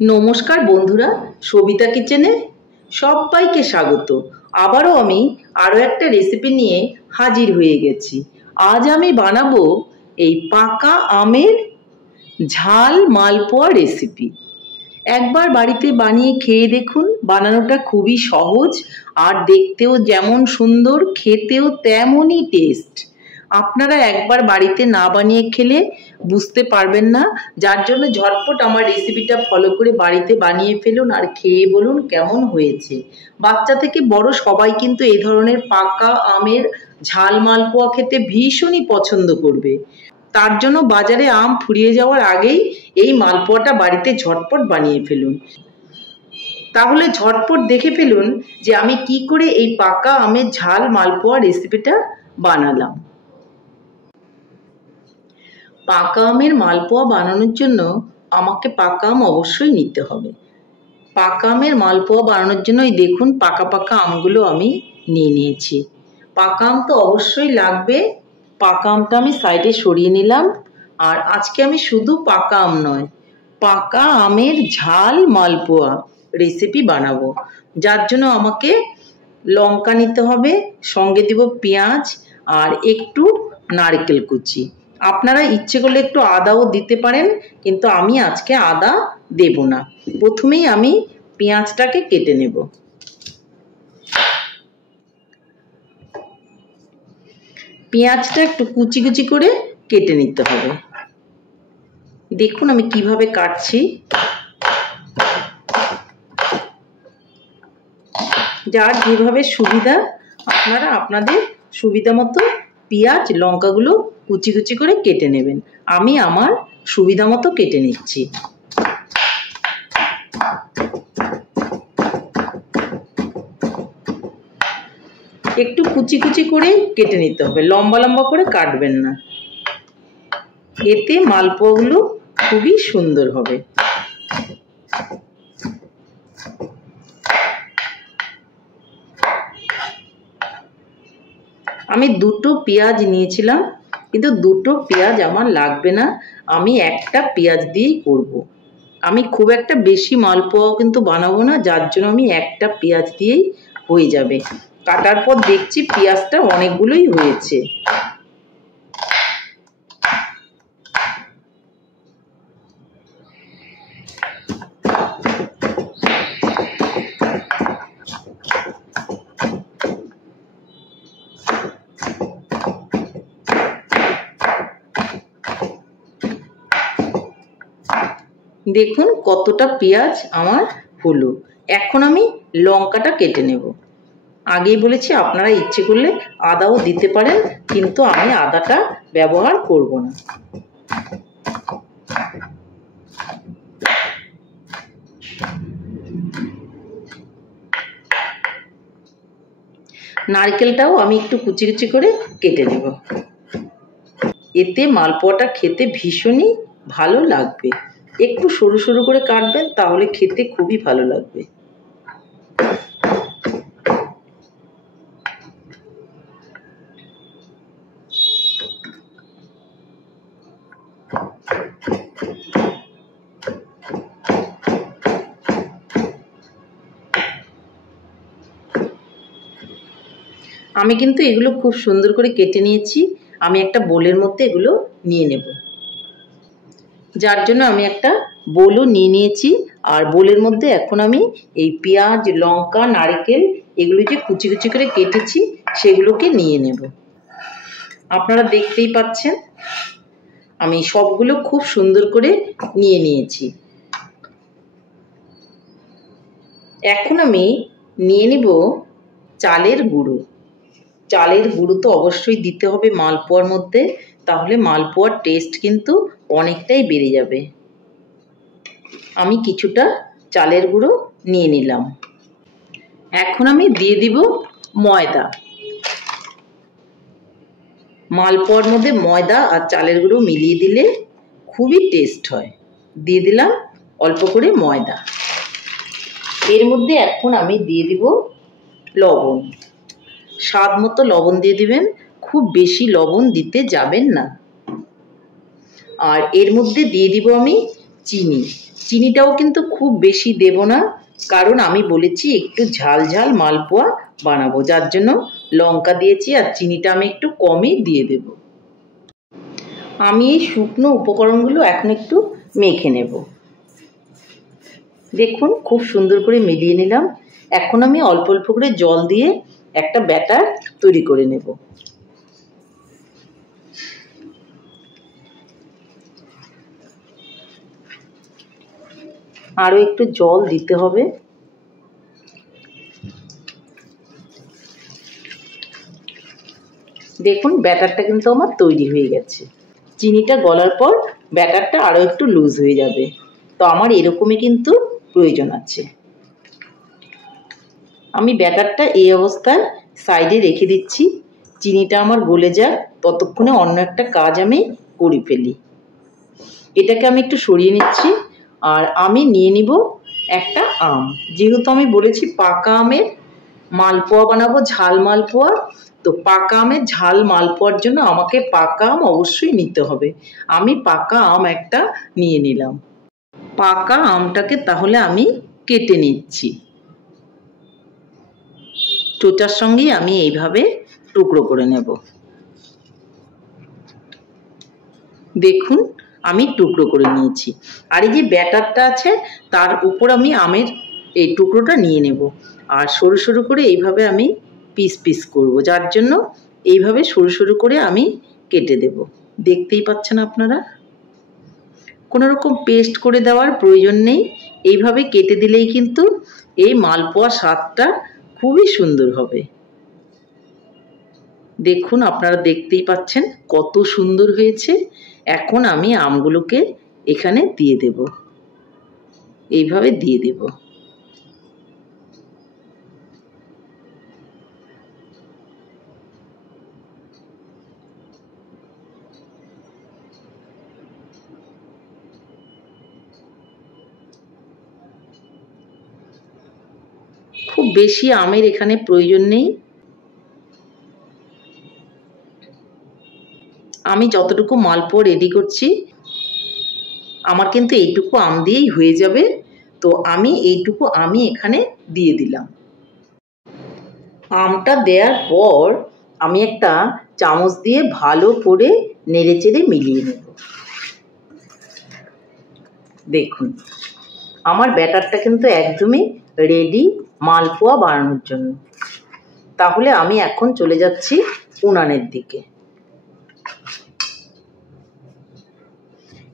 নমস্কার বন্ধুরা, সবিতা কিচেনে সবাইকে স্বাগত। আবারও আমি আরও একটা রেসিপি নিয়ে হাজির হয়ে গেছি। আজ আমি বানাবো এই পাকা আমের ঝাল মালপোয়া রেসিপি। একবার বাড়িতে বানিয়ে খেয়ে দেখুন, বানানোটা খুবই সহজ আর দেখতেও যেমন সুন্দর, খেতেও তেমনই টেস্ট। আপনারা একবার বাড়িতে না বানিয়ে খেলে বুঝতে পারবেন না, যার জন্য ঝটপট আমার রেসিপিটা ফলো করে বাড়িতে বানিয়ে ফেলুন আর খেয়ে বলুন কেমন হয়েছে। বাচ্চা থেকে বড় সবাই কিন্তু এই ধরনের পাকা আমের ঝাল মালপোয়া খেতে ভীষণই পছন্দ করবে। তার জন্য বাজারে আম ফুরিয়ে যাওয়ার আগেই এই মালপোয়াটা বাড়িতে ঝটপট বানিয়ে ফেলুন। তাহলে ঝটপট দেখে ফেলুন যে আমি কি করে এই পাকা আমের ঝাল মালপোয়া রেসিপিটা বানালাম। পাকা আমের মালপোয়া বানানোর জন্য আমাকে পাকা আম অবশ্যই নিতে হবে। পাকা আমের মালপোয়া বানানোর জন্য এই দেখুন পাকা পাকা আমগুলো আমি নিয়ে নিয়েছি। পাকা আম তো অবশ্যই লাগবে। পাকা আমটা আমি সাইডে সরিয়ে নিলাম। আর আজকে আমি শুধু পাকা আম নয়, পাকা আমের ঝাল মালপোয়া রেসিপি বানাবো, যার জন্য আমাকে লঙ্কা নিতে হবে, সঙ্গে দিব পেঁয়াজ আর একটু নারকেল কুচি। আপনারা ইচ্ছে করলে একটু আদাও দিতে পারেন, কিন্তু আমি আজকে আদা দেব না। প্রথমেই আমি পেঁয়াজটাকে কেটে নেব। পেঁয়াজটা একটু কুচি কুচি করে কেটে নিতে হবে। দেখুন আমি কিভাবে কাটছি। যার যেভাবে সুবিধা আপনারা আপনাদের সুবিধা মতো পেঁয়াজ লঙ্কাগুলো কুচি কুচি করে কেটে নেবেন। আমি আমার সুবিধা মতো কেটে নিচ্ছি। একটু কুচি কুচি করে কেটে নিতে হবে, লম্বা লম্বা করে কাটবেন না, এতে মালপোয়াগুলো খুবই সুন্দর হবে। আমি দুটো পেঁয়াজ নিয়েছিলাম, কিন্তু দুটো পেঁয়াজ আমার লাগবে না, আমি একটা পেঁয়াজ দিয়েই করব। আমি খুব একটা বেশি মালপোয়াও কিন্তু বানাবো না, যার জন্য আমি একটা পেঁয়াজ দিয়েই হয়ে যাবে। কাটার পর দেখছি পেঁয়াজটা অনেকগুলোই হয়েছে। দেখুন কতটা পেঁয়াজ আমার হলো। এখন আমি লঙ্কাটা কেটে নেব। আগেই বলেছি আপনারা ইচ্ছে করলে আদাও দিতে পারেন, কিন্তু আমি আদাটা ব্যবহার করব না। নারকেলটাও আমি একটু কুচি কুচি করে কেটে নেব। এতে মালপোয়াটা খেতে ভীষণই ভালো লাগবে। একটু সরু সরু করে কাটবেন, তাহলে খেতে খুবই ভালো লাগবে। আমি কিন্তু এগুলো খুব সুন্দর করে কেটে নিয়েছি। আমি একটা বোলের মধ্যে এগুলো নিয়ে নেব, যার জন্য আমি একটা বোলও নিয়ে নিয়েছি। আর বোলের মধ্যে এখন আমি এই পেঁয়াজ লঙ্কা নারকেল এগুলো যে কুচি কুচি করে কেটেছি সেগুলোকে নিয়ে নেব। আপনারা দেখতেই পাচ্ছেন আমি সবগুলো খুব সুন্দর করে নিয়ে নিয়েছি। এখন আমি নিয়ে নেব চালের গুঁড়ো। চালের গুঁড়ো তো অবশ্যই দিতে হবে মালপোয়ার মধ্যে, তাহলে মালপোয়ার টেস্ট কিন্তু অনেকটাই বেড়ে যাবে। আমি কিছুটা চালের গুঁড়ো নিয়ে নিলাম। এখন আমি দিয়ে দিব ময়দা। মালপোয়ার মধ্যে ময়দা আর চালের গুঁড়ো মিলিয়ে দিলে খুবই টেস্ট হয়। দিয়ে দিলাম অল্প করে ময়দা। এর মধ্যে এখন আমি দিয়ে দিব লবণ। স্বাদ মতো লবণ দিয়ে দিবেন, খুব বেশি লবণ দিতে যাবেন না। আর এর মধ্যে দিয়ে দিব আমি চিনি। চিনিটাও কিন্তু খুব বেশি দেব না, কারণ আমি বলেছি একটু ঝাল ঝাল মালপোয়া বানাবো, যার জন্য লঙ্কা দিয়েছি আর চিনিটা আমি একটু কমই দিয়ে দেব। আমি এই শুকনো উপকরণগুলো এখন একটু মেখে নেব। দেখুন খুব সুন্দর করে মিলিয়ে নিলাম। এখন আমি অল্প অল্প করে জল দিয়ে একটা ব্যাটার তৈরি করে নেব। আরও একটু জল দিতে হবে। দেখুন ব্যাটারটা কিন্তু আমার তৈরি হয়ে গেছে। চিনিটা গলার পর ব্যাটারটা আরও একটু লুজ হয়ে যাবে, তো আমার এরকমই কিন্তু প্রয়োজন আছে। আমি ব্যাটারটা এই অবস্থায় সাইডে রেখে দিচ্ছি। চিনিটা আমার গলে যাক, ততক্ষণে অন্য একটা কাজ আমি করে ফেলি। এটাকে আমি একটু সরিয়ে নিচ্ছি। আর আমি নিয়ে নিব একটা আম। যেহেতু আমি বলেছি পাকা আমের মালপোয়া বানাবো, ঝাল মালপোয়া, তো পাকা আমের ঝাল মালপোয়ার জন্য আমাকে পাকা আম অবশ্যই নিতে হবে। আমি পাকা আম একটা নিয়ে নিলাম। পাকা আমটাকে তাহলে আমি কেটে নিচ্ছি। চোচার সঙ্গেই আমি এইভাবে টুকরো করে নেব। দেখুন আমি টুকরো করে নিয়েছি। আর এই যে ব্যাটারটা আছে তার উপর আমি আমের এই টুকরোটা নিয়ে নেব, আর সরু সরু করে এইভাবে আমি পিস পিস করব, যার জন্য এইভাবে সরু সরু করে আমি কেটে দেব। দেখতেই পাচ্ছেন আপনারা, কোনো রকম পেস্ট করে দেওয়ার প্রয়োজন নেই। এইভাবে কেটে দিলেই কিন্তু এই মালপোয়া স্বাদটা খুবই সুন্দর হবে। দেখুন আপনারা দেখতেই পাচ্ছেন কত সুন্দর হয়েছে। এখন আমি আমগুলোকে এখানে দিয়ে দেব, এইভাবে দিয়ে দেব। খুব বেশি আমের এখানে প্রয়োজন নেই। আমি যতটুকু মালপোয়া রেডি করছি আমার কিন্তু এইটুকু আম দিয়েই হয়ে যাবে, তো আমি এইটুকু আমি এখানে দিয়ে দিলাম। আমটা দেওয়ার পর আমি একটা চামচ দিয়ে ভালো করে নেড়েচেড়ে মিলিয়ে নেব। দেখুন আমার ব্যাটারটা কিন্তু একদমই রেডি মালপোয়া বানানোর জন্য। তাহলে আমি এখন চলে যাচ্ছি উনানের দিকে।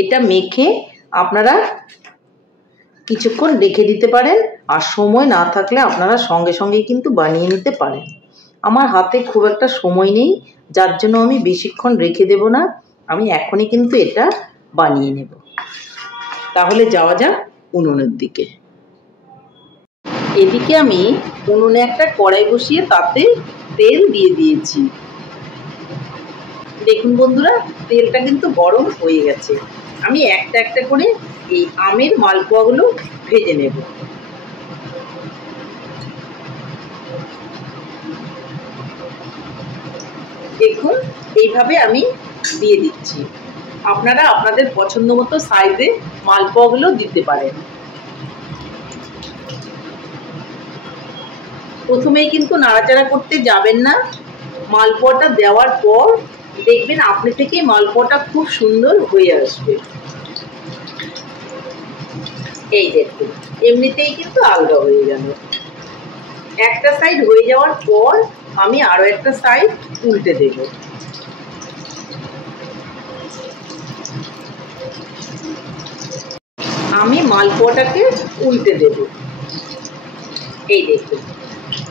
এটা মেখে আপনারা কিছুক্ষণ রেখে দিতে পারেন, আর সময় না থাকলে আপনারা সঙ্গে সঙ্গেই কিন্তু বানিয়ে নিতে পারেন। আমার হাতে খুব একটা সময় নেই, যার জন্য আমি বেশিক্ষণ রেখে দেব না, আমি এখনই কিন্তু এটা বানিয়ে নেব। তাহলে যাওয়া যাক উনুনের দিকে। এদিকে আমি উনুনে একটা কড়াই বসিয়ে তাতে তেল দিয়ে দিয়েছি। দেখুন বন্ধুরা তেলটা কিন্তু গরম হয়ে গেছে। আমি একটা একটা করে এই আমের মালপোয়াগুলো ভেজে নেব। দেখুন এইভাবে আমি দিয়ে দিচ্ছি। আপনারা আপনাদের পছন্দ মতো সাইজে মালপোয়াগুলো দিতে পারেন। প্রথমেই কিন্তু নাড়াচাড়া করতে যাবেন না। মালপোয়াটা দেওয়ার পর দেখবেন আপনি থেকে মালপোয়াটা খুব সুন্দর হয়ে আসবে। এই দেখুন এমনিতেই কিন্তু আলগা হয়ে গেল। একটা সাইড হয়ে যাওয়ার পর আমি আরো একটা সাইড উল্টে দেব। আমি মালপোয়াটাকে উল্টে দেব। এই দেখুন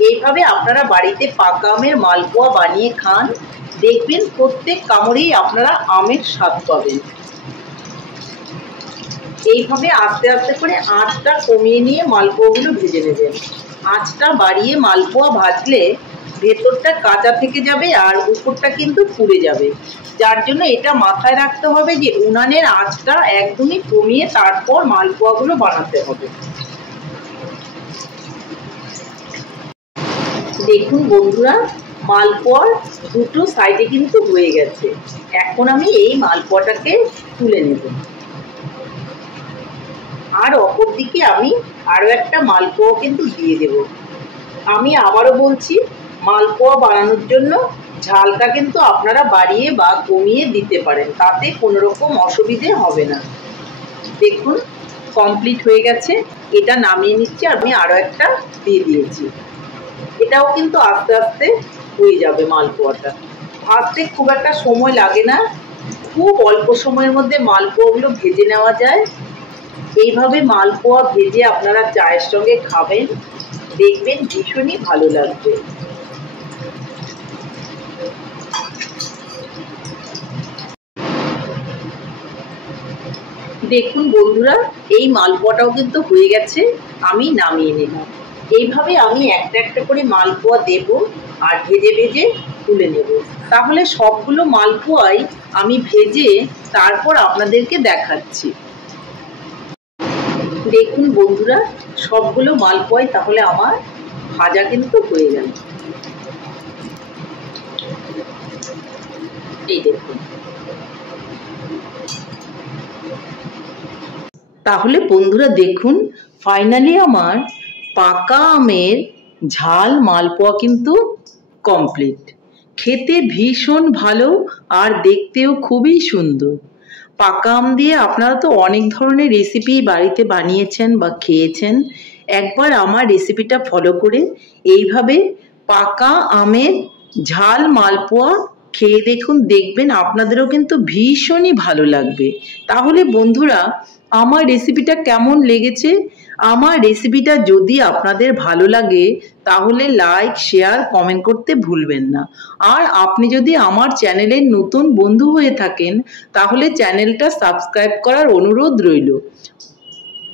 এইভাবে আপনারা বাড়িতে পাকা আমের মালপোয়া বানিয়ে খান, দেখবেন প্রত্যেক কামড়েই আপনারা আমের স্বাদ পাবেন। এইভাবে আস্তে আস্তে করে আঁচটা কমিয়ে নিয়ে মালপোয়াগুলো ভেজে নেবেন। আঁচটা বাড়িয়ে মালপোয়া ভাজলে ভেতরটা কাঁচা থেকে যাবে আর উপরটা কিন্তু পুড়ে যাবে, যার জন্য এটা মাথায় রাখতে হবে যে উনানের আঁচটা একদমই কমিয়ে তারপর মালপোয়াগুলো বানাতে হবে। দেখুন বন্ধুরা মালপোয়ার দুটো সাইডে কিন্তু হয়ে গেছে। এখন আমি এই মালপোয়াটাকে তুলে নেব। আর অপর দিকে আমি আরও একটা মালপোয়া কিন্তু দিয়ে দেব। আমি আবারও বলছি, মালপোয়া বানানোর জন্য ঝালটা কিন্তু আপনারা বাড়িয়ে বা কমিয়ে দিতে পারেন, তাতে কোনো রকম অসুবিধে হবে না। দেখুন কমপ্লিট হয়ে গেছে, এটা নামিয়ে নিচ্ছি। আমি আরও একটা দিয়ে দিয়েছি, এটাও কিন্তু আস্তে আস্তে হয়ে যাবে। মালপোয়াটা ভাজতে খুব একটা সময় লাগে না, খুব অল্প সময়ের মধ্যে মালপোয়াগুলো ভেজে নেওয়া যায়। এইভাবে মালপোয়া ভেজে আপনারা চায়ের সঙ্গে খাবেন, দেখবেন ভীষণই ভালো লাগবে। দেখুন বন্ধুরা, এই মালপোয়াটাও কিন্তু হয়ে গেছে, আমি নামিয়ে নিলাম। এইভাবে আমি একটা একটা করে মালপোয়া দেব আর ভেজে ভেজে তুলে নেব। তাহলে সবগুলো মালপোয়াই আমি ভেজে তারপর আপনাদেরকে দেখাচ্ছি। দেখুন বন্ধুরা, সবগুলো মালপোয়াই তাহলে আমার ভাজা কিন্তু হয়ে গেল। এই দেখুন, তাহলে বন্ধুরা দেখুন, ফাইনালি আমার পাকা আমের ঝাল মালপোয়া কিন্তু কমপ্লিট। খেতে ভীষণ ভালো আর দেখতেও খুবই সুন্দর। পাকা আম দিয়ে আপনারা তো অনেক ধরনের রেসিপি বাড়িতে বানিয়েছেন বা খেয়েছেন। একবার আমার রেসিপিটা ফলো করে এইভাবে পাকা আমের ঝাল মালপোয়া খেয়ে দেখুন, দেখবেন আপনাদেরও কিন্তু ভীষণই ভালো লাগবে। তাহলে বন্ধুরা, আমার রেসিপিটা কেমন লেগেছে? আমার রেসিপিটা যদি আপনাদের ভালো লাগে তাহলে লাইক, শেয়ার, কমেন্ট করতে ভুলবেন না। আর আপনি যদি আমার চ্যানেলের নতুন বন্ধু হয়ে থাকেন তাহলে চ্যানেলটা সাবস্ক্রাইব করার অনুরোধ রইল।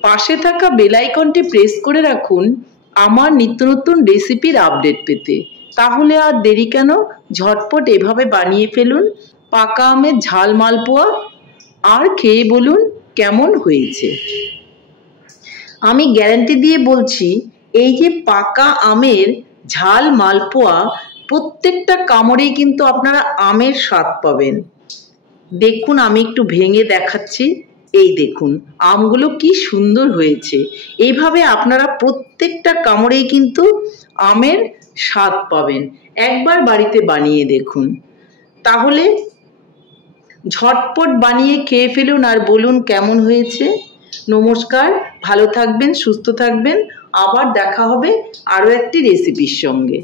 পাশে থাকা বেল আইকনটি প্রেস করে রাখুন আমার নিত্য নতুন রেসিপির আপডেট পেতে। তাহলে আর দেরি কেন, ঝটপট এভাবে বানিয়ে ফেলুন পাকা আমের ঝাল মালপোয়া, আর খেয়ে বলুন কেমন হয়েছে। আমি গ্যারান্টি দিয়ে বলছি, এই যে পাকা আমের ঝাল মালপোয়া, প্রত্যেকটা কামড়েই কিন্তু আপনারা আমের স্বাদ পাবেন। দেখুন আমি একটু ভেঙে দেখাচ্ছি, এই দেখুন আমগুলো কি সুন্দর হয়েছে। এইভাবে আপনারা প্রত্যেকটা কামড়েই কিন্তু আমের স্বাদ পাবেন। একবার বাড়িতে বানিয়ে দেখুন। তাহলে ঝটপট বানিয়ে খেয়ে ফেলুন আর বলুন কেমন হয়েছে। নমস্কার, ভালো থাকবেন, সুস্থ থাকবেন। আবার দেখা হবে আরও একটি রেসিপির সঙ্গে।